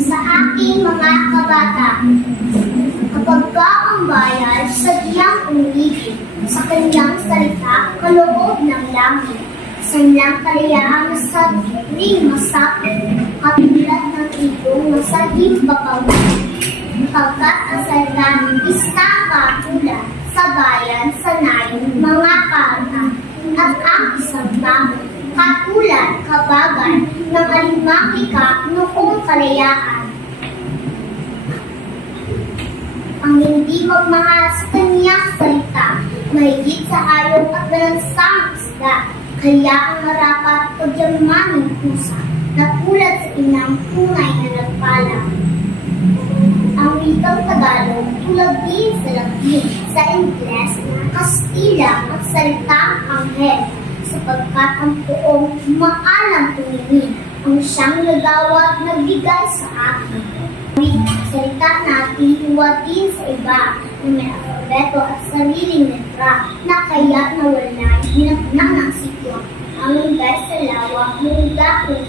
Sa aking mga kabata, kapag ka ang bayan sadyang umibig sa kanyang salita kaloob ng langit, sanlang kalayaan sa ring masapit, katulad ng ibong nasa himbakaw. Pagkat ang salita isang katulad sa bayan sanayin mga kanta, at ang isang tao katulad kabagan ng alimang likha noong kalayaan. Ang hindi magmahal sa kanyang salita, mahigit sa hayop at balansang isda, kaya ang harapat pagyamaning pusa, na tulad sa inang tunay na nagpalang. Ang wikang Tagalog tulad din sa Latin, sa Ingles, Kastila at salitang Anghel, sapagkat ang poong maalam tumingin, ang siyang nagawa nagbigay sa akin. Salita natin huwatin sa iba na may alfabeto at sariling letra na kaya nawala ginapnak ng sityo ang lingay sa lawa mula kung